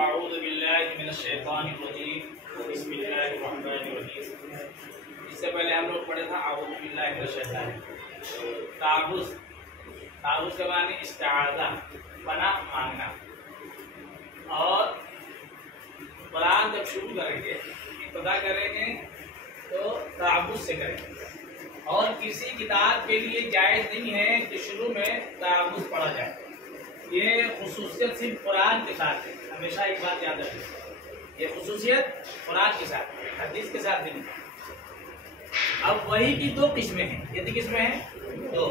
اعوذ باللہ من الشیطان الرجیم بسم اللہ الرحمن الرحیم۔ اس سے پہلے ہم لوگ پڑھے تھا اعوذ باللہ من الشیطان، تعوذ کے معنی استعاذہ، پناہ مانگنا۔ اور قرآن جب شروع کریں گے، ابتدا کریں گے تو تعوذ سے کریں گے، اور کسی کتاب کے لیے جائز نہیں ہے کہ شروع میں تعوذ پڑھا جائے۔ یہ خصوصیت صرف قرآن کے ساتھ ہے، ہمیشہ ایک بات یاد رکھیں، یہ خصوصیت قرآن کے ساتھ ہے، حدیث کے ساتھ نہیں۔ اب وحی کی دو قسمیں ہیں، کتنی قسمیں ہیں؟ دو۔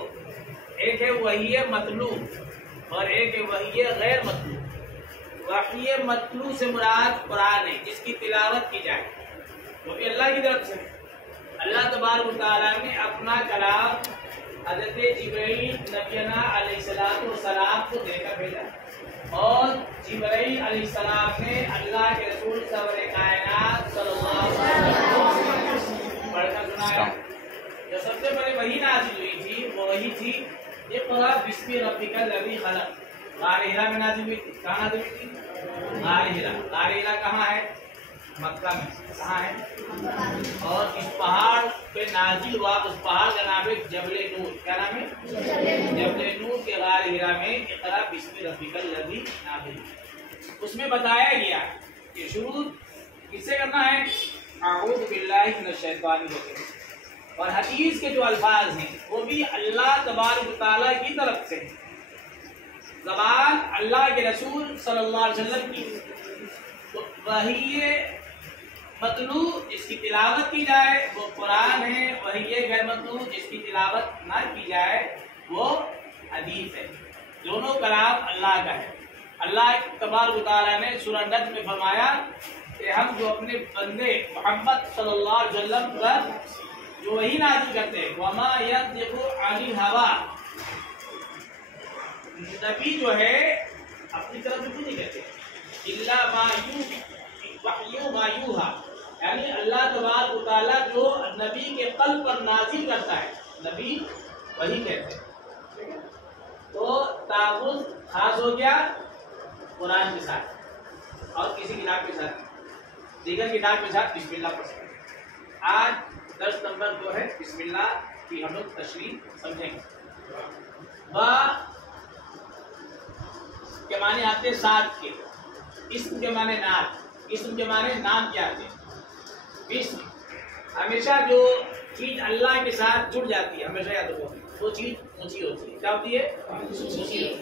ایک ہے وحی مطلوب اور ایک ہے وحی غیر مطلوب۔ وحی مطلوب سے مراد قرآن ہے، جس کی تلاوت کی جائے، وہ بھی اللہ کی طرف سے۔ اللہ تبارک و تعالیٰ نے اپنا کلام حضرت جبرائیل نبینا علیہ السلام کو دے کر بھیجا، اور جبرائیل علیہ السلام نے اللہ کے رسول سرور کائنات صلی اللہ علیہ وسلم پڑھ کر سنایا۔ جو سب سے پہلے وحی نازل ہوئی تھی وہ وحی تھی اقرأ باسم ربک الذی خلق، غار ہرا میں نازل ہوئی تھی۔ کہاں نازل ہوئی تھی؟ غار ہرا۔ غار ہرا کہاں ہے؟ مکہ میں۔ کہاں ہے؟ اور اس پہاڑ پہ نازل ہوا، اس پہاڑ کا نام ہے جبل نور۔ کیا نام ہے؟ جبل نور کے غار ہرا میں اقرأ باسم ربک الذی نازل ہوئی۔ اس میں بتایا گیا کہ شروع کس سے کرنا ہے؟ اعوذ باللہ من الشیطان الرجیم۔ اور حدیث کے جو الفاظ ہیں وہ بھی اللہ تبارک و تعالیٰ کی طرف سے، زبان اللہ کے رسول صلی اللہ علیہ وسلم کی۔ تو وحی مطلوب جس کی تلاوت کی جائے وہ قرآن ہے، وحی غیر مطلوب جس کی تلاوت نہ کی جائے وہ حدیث ہے۔ دونوں کلام اللہ کا ہے۔ اللہ تبارک و تعالیٰ نے سورہ نجم میں فرمایا کہ ہم جو اپنے بندے محمد صلی اللہ علیہ وسلم پر جو وحی نازل کرتے ہیں، وما ينطق عن الهوى، نبی جو ہے اپنی طرف سے کچھ نہیں کہتے، الا ما یوحی، یعنی اللہ تبارک و تعالیٰ جو نبی کے قلب پر نازل کرتا ہے نبی وہی کہتے ہیں۔ تو تعوذ خاص ہو گیا قرآن کے ساتھ اور کسی کتاب کے ساتھ، دیگر کتاب کے ساتھ بسم اللہ پڑھ سکتے ہیں۔ آج درس نمبر 2 ہے، بسم اللہ کی ہم لوگ تشریح سمجھیں گے۔ با کے معنی آتے ہیں ساتھ کے، اسم کے معنی نام، اسم کے معنی نام کیا آتے ہیں؟ بسم، ہمیشہ جو چیز اللہ کے ساتھ جڑ جاتی ہے، ہمیشہ یاد رکھو وہ چیز اونچی ہوتی ہے۔ کیا ہوتی ہے؟ اونچی ہوتی ہے۔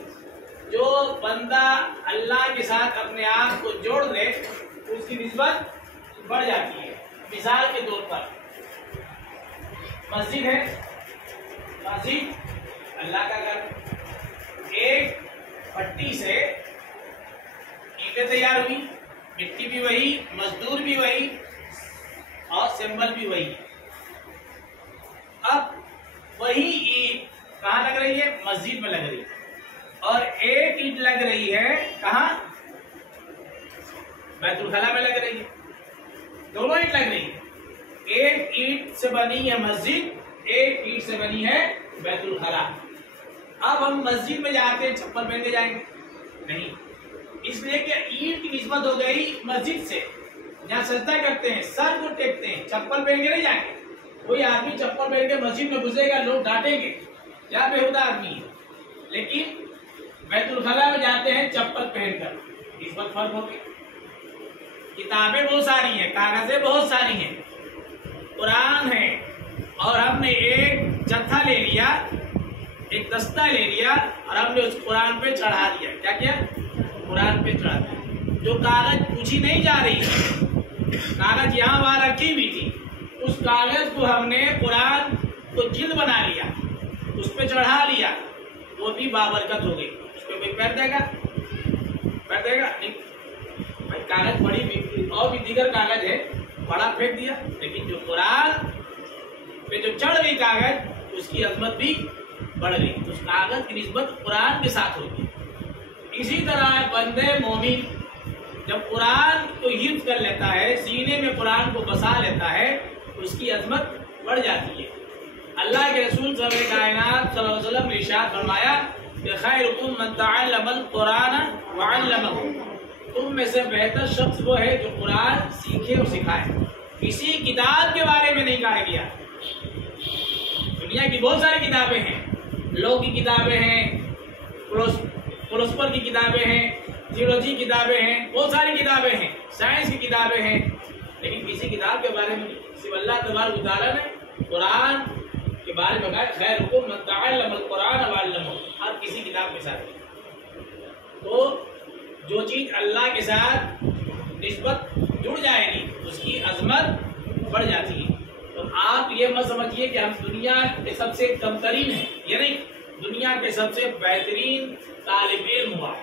جو بندہ اللہ کے ساتھ اپنے آپ کو جوڑ لے اس کی نسبت بڑھ جاتی ہے۔ مثال کے طور پر مسجد ہے، مسجد اللہ کا گھر، ایک پٹی سے اینٹیں تیار ہوئی، مٹی بھی وہی، مزدور بھی وہی اور سمبل بھی وہی۔ اب وہی اینٹ کہاں لگ رہی ہے؟ مسجد میں لگ رہی ہے، اور ایک اینٹ لگ رہی ہے کہاں؟ بیت الخلا میں لگ رہی ہے۔ دونوں اینٹ لگ رہی ہے، ایک اینٹ سے بنی ہے مسجد، ایک اینٹ سے بنی ہے بیت الخلا۔ اب ہم مسجد میں جاتے ہیں چپل پہن کے جائیں گے؟ نہیں، اس لیے کہ اینٹ کی نسبت ہو گئی مسجد سے۔ جہاں سجدہ کرتے ہیں سر کو ٹیکتے ہیں، چپل پہن کے نہیں جائیں گے۔ کوئی آدمی چپل پہن کے مسجد میں گھسے گا، لوگ ڈانٹیں گے، کیا بےہودہ آدمی ہے۔ لیکن بیت الخلا میں جاتے ہیں چپل پہن کر، اس وقت فرق ہو گیا۔ کتابیں بہت ساری ہیں، کاغذیں بہت ساری ہیں، قرآن ہے، اور ہم نے ایک جتھا لے لیا، ایک دستہ لے لیا، اور ہم نے اس قرآن پہ چڑھا دیا۔ کیا کیا؟ قرآن پہ چڑھا دیا۔ جو کاغذ پوچھی نہیں جا رہی ہے، کاغذ یہاں وہاں رکھی بھی تھی، اس کاغذ کو ہم نے قرآن کو جلد بنا لیا، اس پہ چڑھا لیا، وہ بھی بابرکت ہو گئی۔ اس پہ کوئی پیر دے گا؟ پیر دے گا نہیں بھائی، کاغذ بڑی بھی اور بھی دیگر کاغذ ہے، بڑا پھینک دیا۔ لیکن جو قرآن پہ جو چڑھ گئی کاغذ، اس کی عظمت بھی بڑھ گئی، اس کاغذ کی نسبت قرآن کے ساتھ ہوگی۔ اسی طرح بندے مومن جب قرآن کو حفظ کر لیتا ہے، سینے میں قرآن کو بسا لیتا ہے، اس کی عظمت بڑھ جاتی ہے۔ اللہ کے رسول سرور کائنات صلی اللہ علیہ وسلم نے ارشاد فرمایا کہ خیرکم من تعلم القرآن وعلمہ، تم میں سے بہتر شخص وہ ہے جو قرآن سیکھے اور سکھائے. کسی کتاب کے بارے میں نہیں کہا گیا. دنیا کی بہت ساری کتابیں ہیں، لو کی کتابیں ہیں، فلسفر کی کتابیں ہیں، تھیولوجی کی کتابیں ہیں، بہت ساری کتابیں ہیں، سائنس کی کتابیں ہیں، لیکن کسی کتاب کے بارے میں صرف اللہ تبارک و تعالیٰ نے قرآن کے بارے میں کہا خیرکم من تعلم القرآن وعلمہ. ہر کسی کتاب کے ساتھ تو جو چیز اللہ کے ساتھ نسبت جڑ جائے گی اس کی عظمت بڑھ جاتی ہے. تو آپ یہ مت سمجھیے کہ ہم دنیا کے سب سے کم ترین ہیں، یہ نہیں، دنیا کے سب سے بہترین طالب علم ہوا.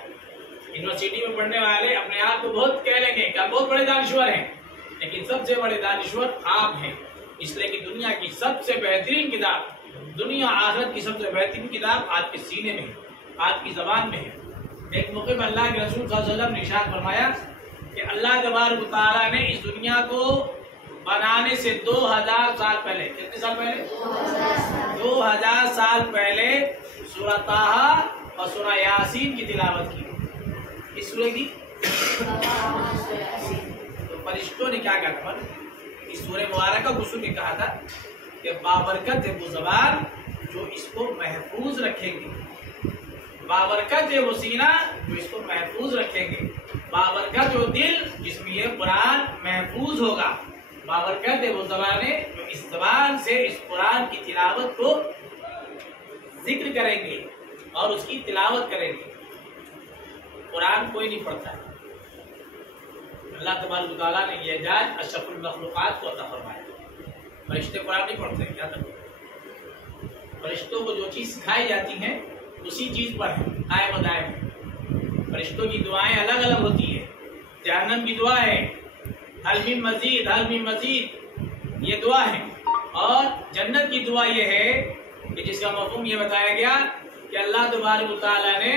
یونیورسٹی میں پڑھنے والے اپنے آپ کو بہت کہہ لیں گے کہ آپ بہت بڑے دانشور ہیں، لیکن سب سے بڑے دانشور آپ ہیں، اس لیے کہ دنیا کی سب سے بہترین کتاب، دنیا آخرت کی سب سے بہترین کتاب آپ کے سینے میں ہے، آپ کی زبان میں ہے. ایک موقع میں اللہ کے رسول صلی اللہ علیہ وسلم نے ارشاد فرمایا کہ اللہ تبارک و تعالیٰ نے اس دنیا کو بنانے سے 2000 سال پہلے، کتنے سال پہلے؟ 2000 سال پہلے سورہ طٰہٰ اور سورہ یاسین کی تلاوت کی. اس سورہ کی تو فرشتوں نے کیا کہا تھا؟ اس سورہ مبارکہ کو سن کے کہا تھا کہ بابرکت ہے وہ زبان جو اس کو محفوظ رکھیں گے، بابرکت ہے وہ سینہ جو اس کو محفوظ رکھیں گے، بابرکت وہ دل جس میں یہ قرآن محفوظ ہوگا، بابرکت ہے وہ زبانیں جو اس زبان سے اس قرآن کی تلاوت کو ذکر کریں گے اور اس کی تلاوت کریں گے. قرآن کوئی نہیں پڑھتا ہے، اللہ تبارک و تعالیٰ نے یہ اعزاز اشرف المخلوقات کو عطا فرمایا. فرشتے قرآن نہیں پڑھتے ہیں، کیا کرتے؟ فرشتوں کو جو چیز سکھائی جاتی ہیں اسی چیز پر ہے، قائم و دائم. فرشتوں کی دعائیں الگ الگ ہوتی ہیں. جہنم کی دعا ہے حل من مزید، حل من مزید، یہ دعا ہے. اور جنت کی دعا یہ ہے کہ جس کا مفہوم یہ بتایا گیا کہ اللہ تبارک و تعالیٰ نے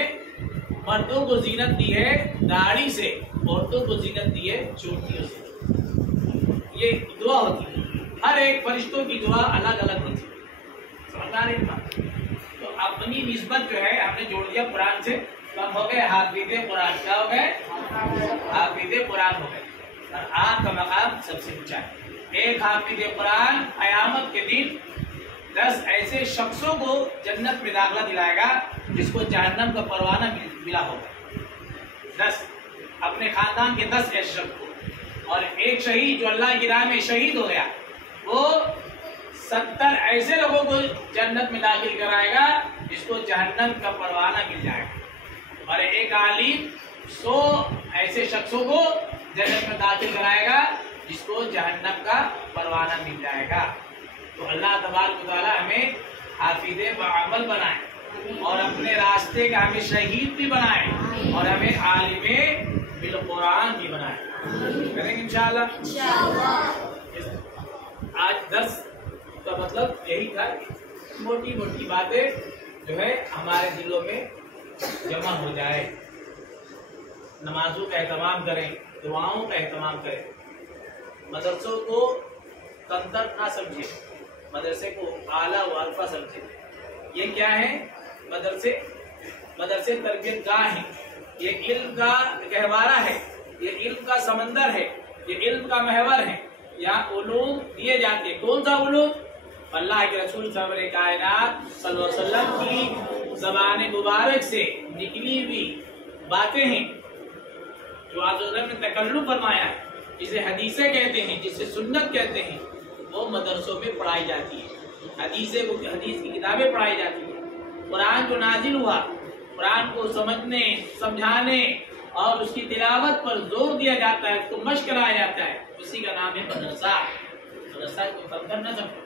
مردوں کو زینت دی ہے داڑھی سے، عورتوں کو زینت دی ہے چوٹیوں سے. یہ دعا ہوتی ہے، ہر ایک فرشتوں کی دعا الگ الگ ہوتی ہے. سمجھا رہے ہیں؟ تو اپنی نسبت جو ہے ہم نے جوڑ دیا قرآن سے، کم ہو گئے حافظ قرآن. کیا ہو گئے؟ حافظ قرآن ہو گئے. اور آپ کا مقام سب سے اونچا ہے. ایک حافظ قرآن قیامت کے دن 10 ایسے شخصوں کو جنت میں داخلہ دلائے گا جس کو جہنم کا پروانہ ملا ہوگا. 10 اپنے خاندان کے 10 ایسے شخص کو. اور ایک شہید جو اللہ کی راہ میں شہید ہو گیا وہ 70 ایسے لوگوں کو جنت میں داخل کرائے گا جس کو جہنم کا پروانہ مل جائے گا. اور ایک عالم 100 ایسے شخصوں کو جنت میں داخل کرائے گا جس کو جہنم کا پروانہ مل جائے گا. تو اللہ تبارک و تعالیٰ ہمیں حافظ بعمل بنائے اور اپنے راستے کا ہمیں شہید بھی بنائے اور ہمیں عالم بالقرآن بھی بنائے. کریں گے انشاءاللہ. آج درس کا مطلب یہی تھا کہ موٹی موٹی باتیں جو ہے ہمارے دلوں میں جمع ہو جائے. نمازوں کا اہتمام کریں، دعاؤں کا اہتمام کریں. مدرسوں کو کمتر نہ سمجھے، مدرسے کو اعلیٰ و الفا سمجھے. یہ کیا ہے؟ مدرسے تربیت گاہ ہیں. یہ علم کا گہوارہ ہے، یہ علم کا سمندر ہے، یہ علم کا محور ہے. یہاں علوم دیے جاتے ہیں. کون سا علوم؟ اللہ کے رسول سرور کائنات صلی اللہ علیہ وسلم کی زبان مبارک سے نکلی ہوئی باتیں ہیں جو آپ نے تکلم فرمایا ہے، جسے حدیثیں کہتے ہیں، جسے سنت کہتے ہیں، وہ مدرسوں میں پڑھائی جاتی ہے. حدیث کی کتابیں پڑھائی جاتی ہیں. قرآن جو نازل ہوا، قرآن کو سمجھنے، سمجھانے اور اس کی تلاوت پر زور دیا جاتا ہے، اس کو مشق کرایا جاتا ہے، اسی کا نام ہے مدرسہ. مدرسہ کو کمتر نہ سمجھو.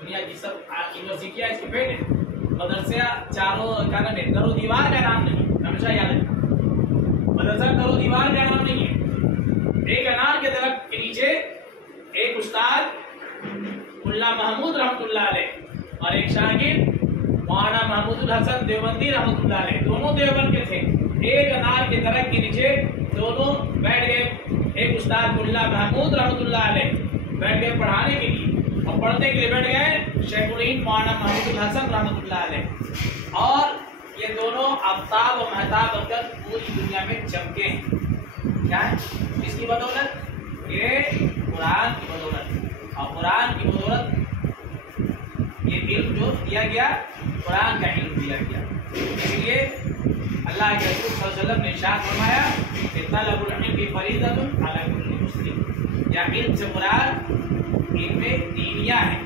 دنیا کی سب یونیورسٹیاں اس کے پیٹ ہیں. مدرسہ چاروں کا نام ہے، در و دیوار کا نام نہیں. ہمیشہ یاد رکھنا، مدرسہ در و دیوار کا نام نہیں ہے. ایک انار کے درخت کے نیچے ایک استاد ملا محمود رحمۃ اللہ علیہ اور ایک شاگرد مولانا محمود الحسن دیوبندی رحمۃ اللہ علیہ، دونوں دیوبند کے تھے. ایک انار کے درخت کے نیچے دونوں بیٹھ گئے. ایک استاد ملا محمود رحمۃ اللہ علیہ بیٹھ گئے پڑھانے کے لیے، اور پڑھنے کے لیے بیٹھ گئے شیخ الہند مولانا محمود الحسن رحمۃ اللہ علیہ. اور یہ دونوں آفتاب و مہتاب بن کر پوری دنیا میں چمکے ہیں. کیا ہے؟ اس کی بدولت یہ قرآن کی بدولت، اور قرآن کی بدولت یہ علم جو دیا گیا قرآن کا علم دیا گیا. اس لیے اللہ کے رسول صلی اللہ علیہ وسلم نے ارشاد فرمایا کہ طلب العلم فریضۃ علی کل مسلم. یا علم سے مراد علم دینیا ہے،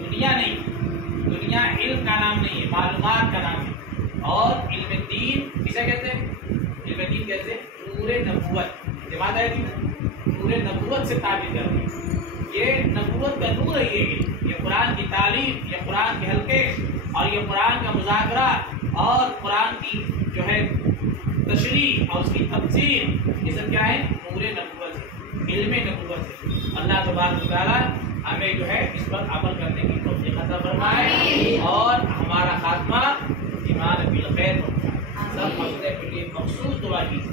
دنیا نہیں. دنیا علم کا نام نہیں ہے، معلومات کا نام ہے. اور علم دین کسے کہتے ہیں؟ علم دین کہتے ہیں نور نبوت. جماعت ہے نور نبوت سے تعبیر کرتے ہیں. یہ نبوت کا نور ہے یہ قرآن کی تعلیم، یہ قرآن کے حلقے، اور یہ قرآن کا مذاکرہ، اور قرآن کی جو ہے تشریح اور اس کی تفسیر، یہ سب کیا ہے؟ نور نبوت ہے، علم نبوت ہے. اللہ تبارک و تعالیٰ ہمیں جو ہے اس پر عمل کرنے کی توفیق عطا فرمائے، اور ہمارا خاتمہ ایمان بالخیر ہو. سب مسئلے کے لیے مخصوص دعا کیجیے،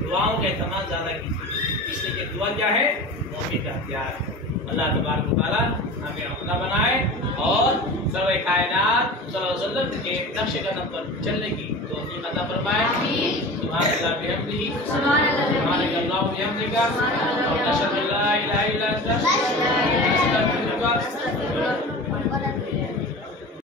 دعاؤں کا اہتمام زیادہ کیجیے، اس لیے کہ دعا کیا ہے؟ مومن کا ہتھیار ہے. اللہ تبارک و تعالیٰ ہمیں اپنا بنائے اور سب کائنات صلی اللہ علیہ وسلم کے نقش قدم پر چلنے کی توفیق عطا فرمائے. سبحان اللہ بحمدہ، سبحانک اللہم بحمدک، ونشہد ان لا الہ الا انت، نستغفرک